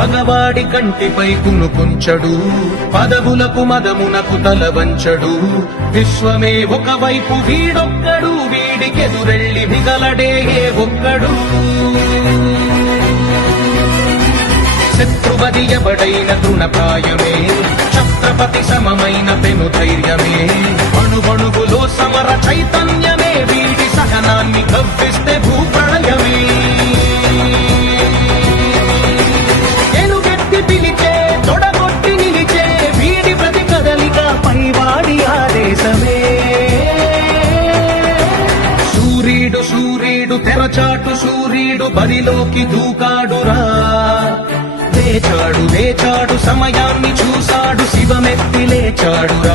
పగవాడి కంటిపై కునుకుంచడు, పదవులకు మదమునకు తల వంచడు. విశ్వమే ఒకవైపు వీడొక్కడు, వీడికెదురెళ్ళి మిగలడే ఏ ఒక్కడు. శత్రువది ఎవడైన తృణప్రాయమే, ఛత్రపతి సమమైన పెను ధైర్యమే. అణువణువులో సమర చైతన్యమే, వీడి సహనాన్ని కవ్విస్తే భూప్రళయమే. ఎలుగెత్తి పిలిచే, తొడగొట్టి నిలిచే, వీడి ప్రతి కదలిక పైవాడి ఆదేశమే. సూర్యుడు సూర్యుడు తెరచాటు సూర్యుడు బరిలోకి దూకాడురా. లేచాడు లేచాడు సమయాన్ని చూశాడు, శివమెత్తి లేచాడురా.